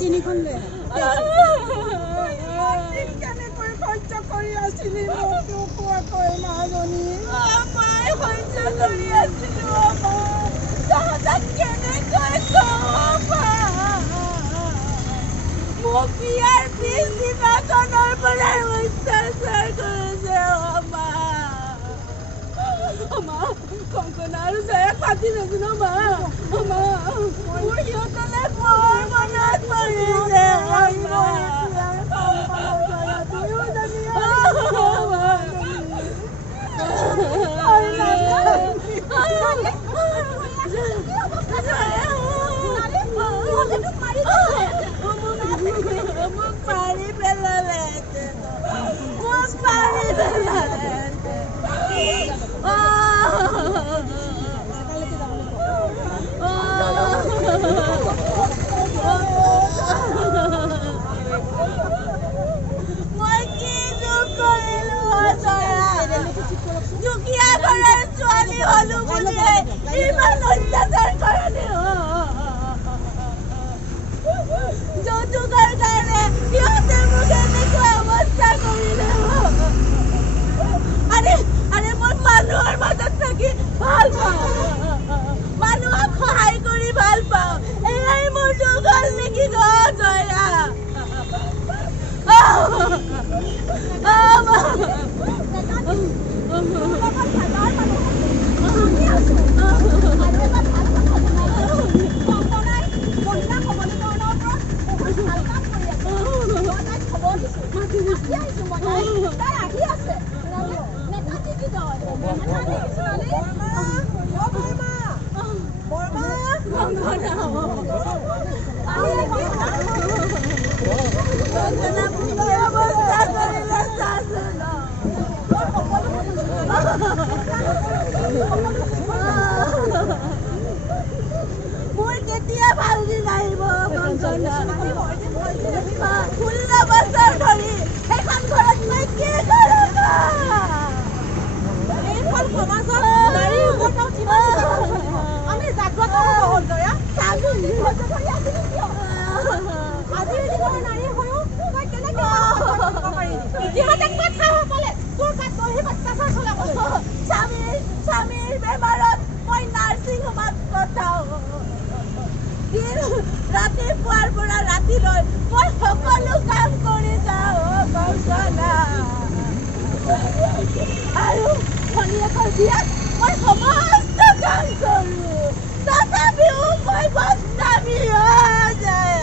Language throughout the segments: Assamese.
তিনিখন লৈ কেনেকৈ সহ্য কৰি আছিলি মোক নোকোৱাকৈ মাজনী মই সহ্য কৰি আছিলো তহঁতক কেনেকৈ মোক বিয়াৰ পিছদিনাখনৰ পৰাই অত্যাচাৰ কৰিছে কংকনা আৰু জয়াক পাতি নাছিলো মোৰ সিহঁতলে বৰ মনত পৰিছে মোক মাৰি পেলালে মই কি দুখ কৰিলো দুখীয়া ঘৰৰ ছোৱালী হলো বুলি ইমান অত্যাচাৰ কৰে যৌতুকৰ কাৰণে সিহঁতে মোক এনেকুৱা অৱস্থা কৰিলে আৰে মই মানুহৰ মাজত থাকি ভাল পাওঁ মানুহক সহায় কৰি ভাল পাওঁ এয়াই মোৰ দুখ হ'ল নেকি জয়া মোৰ কেতিয়া ভাল দিন আহিব 16 বছৰ ধৰি সেইখন ঘৰত মই কি কৰোঁ এইখন সমাজত নাৰীৰ ওপৰত আমি জাগ্ৰত হ'ল দয়া আজিৰ দিনৰ নাৰী হৈও তই কেনেকৈ ইতিহাসত কথা সকলে তোৰ কাত দহি অত্যাচাৰ চলাব স্বামীৰ বেমাৰত মই নাৰ্ছিং হোমত পঠাওঁ ৰাতিপুৱাৰ পৰা ৰাতিলৈ মই সকলো কাম কৰি যাওঁ আৰু ভনীয়েকৰ বিয়াত মই সমস্ত কাম কৰোঁ তথাপিও মই বদনামী হৈ যায়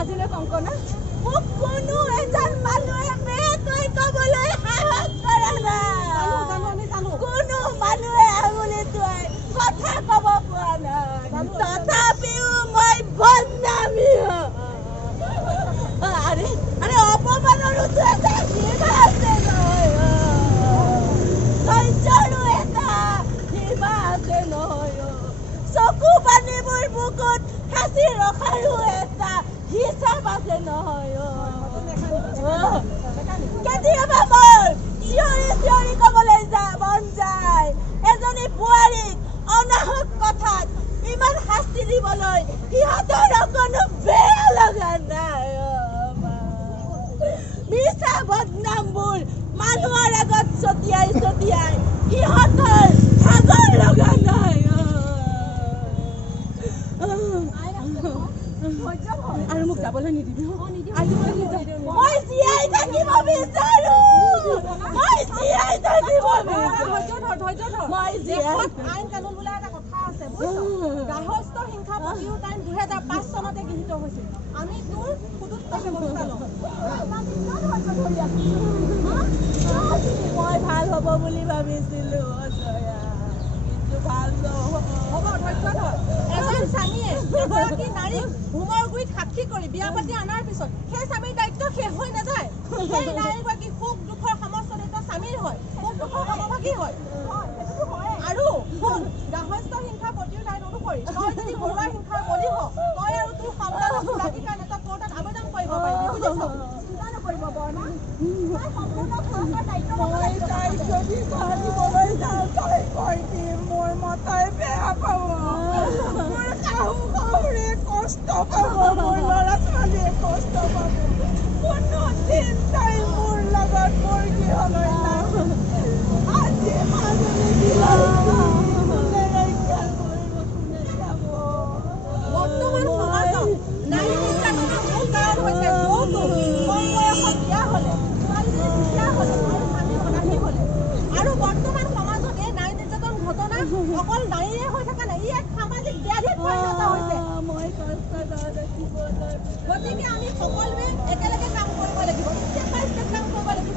আজিলৈ কংকনা মোক কোনো এজন মানুহে বেয়াকৈ ক'বলৈ সাহস কৰা নাই কোনো মানুহে আঙুলি টোৱাই কথা ক'ব পৰা নাই তথাপিও মই বদনামী আৰে অপমানৰোতো এটা সীমা আছে নহয় ধৈৰ্যৰো এটা সীমা আছে নহয় চকু পানীবোৰ বুকুত সাঁচি ৰখাৰো এটা হিচাপ আছে নহয় কেতিয়াবা মোৰ চিঞৰি ক'বলৈ মন যায় এজনী বোৱাৰীক অনাহক কথাত ইমান শাস্তি দিবলৈ সিহঁতৰ অকণো বেয়া লগা নাই মিছা বদনামবোৰ মানুহৰ আগত ছটিয়াই সিহঁতৰ ভাগৰ লগা নাই আৰু মোক যাবলৈ নিদিবি মই জীয়াই থাকিব বিচাৰো আইন কানুন বোলা এটা কথা আছে গাৰ্হস্থ্য হিংসা প্ৰতিৰোধ আইন 2005 চনতে গৃহীত হৈছিল আমি তোৰ সুদুত্ত ব্যৱস্থা লওঁ মই ভাল হ'ব বুলি ভাবিছিলো কিন্তু ভাল হ'ব ধৈৰ্য ধৰ এজন স্বামীয়ে এগৰাকী নাৰীক হোমৰ গুৰিত সাক্ষী কৰি বিয়া পাতি অনাৰ পিছত সেই স্বামীৰ দায়িত্ব শেষ হৈ নাযায় সেই নাৰীগৰাকী সুখ দুখৰ সমস্ত স্বামীৰ হয় সুখ দুখৰ সমভাগী হয় আৰু গাৰ্হস্থ্য হিংসা প্ৰতিৰোধ আইন অনুসৰি তই যদি ঘৰুৱা হিংসাৰ বলি হ তই আৰু তোৰ সন্তানৰ সুৰক্ষাৰ কাৰণে তই কোৰ্টত আবেদন কৰিব পাৰিবি বুজিছ চিন্তা নকৰিব বৰ্মা মই সম্পূৰ্ণ সুৰক্ষাৰ দায়িত্ব মই তাইক যদি গুৱাহাটীলৈ যাওঁ তাই কয় কি মোৰ মতাই বেয়া পাব মোৰ শাহু শহুৰে কষ্ট পাব মোৰ ল'ৰা ছোৱালীয়ে কষ্ট পাব কোনোদিন তাই মোৰ লগত মোৰ গৃহলৈ নাহ আজি মাজুলী বিলাইছি কোনে ৰক্ষা কৰিব কোনে চাব বৰ্তমান সমাজত নাৰী নিৰ্যাতনৰ মূল কাৰণ হৈছে যৌতুক কম বয়সত বিয়া হ'লে ছোৱালীজনী দুখীয়া হ'লে আৰু স্বামী অনাথী হ'লে আৰু বৰ্তমান সমাজত এই নাৰী নিৰ্যাতন ঘটনা অকল নাৰীৰে হৈ থকা নাই ই এক সামাজিক ব্যাধিত পৰিণত হৈছে গতিকে আমি সকলোৱে একেলগে কাম কৰিব লাগিব ষ্টেপ বাই ষ্টেপ কাম কৰিব লাগিব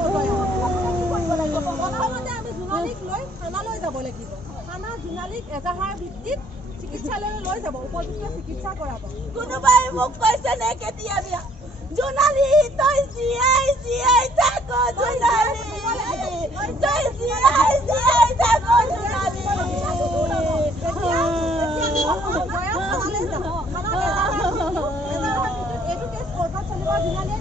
প্ৰথমতে আমি জোনালীক লৈ থানালৈ যাব লাগিব থানা জোনালীক এজাহাৰ ভিত্তিত চিকিৎসালয়লৈ লৈ যাব উপযুক্ত চিকিৎসা কৰাব কোনোবাই মোক কৈছে নে কেতিয়া বিয়া জোনালী তই জীয়াই থাক জোনালী তই জীয়াই থাক জোনালী এইটো কেছ কোৰ্টত চলিব জোনালীয়ে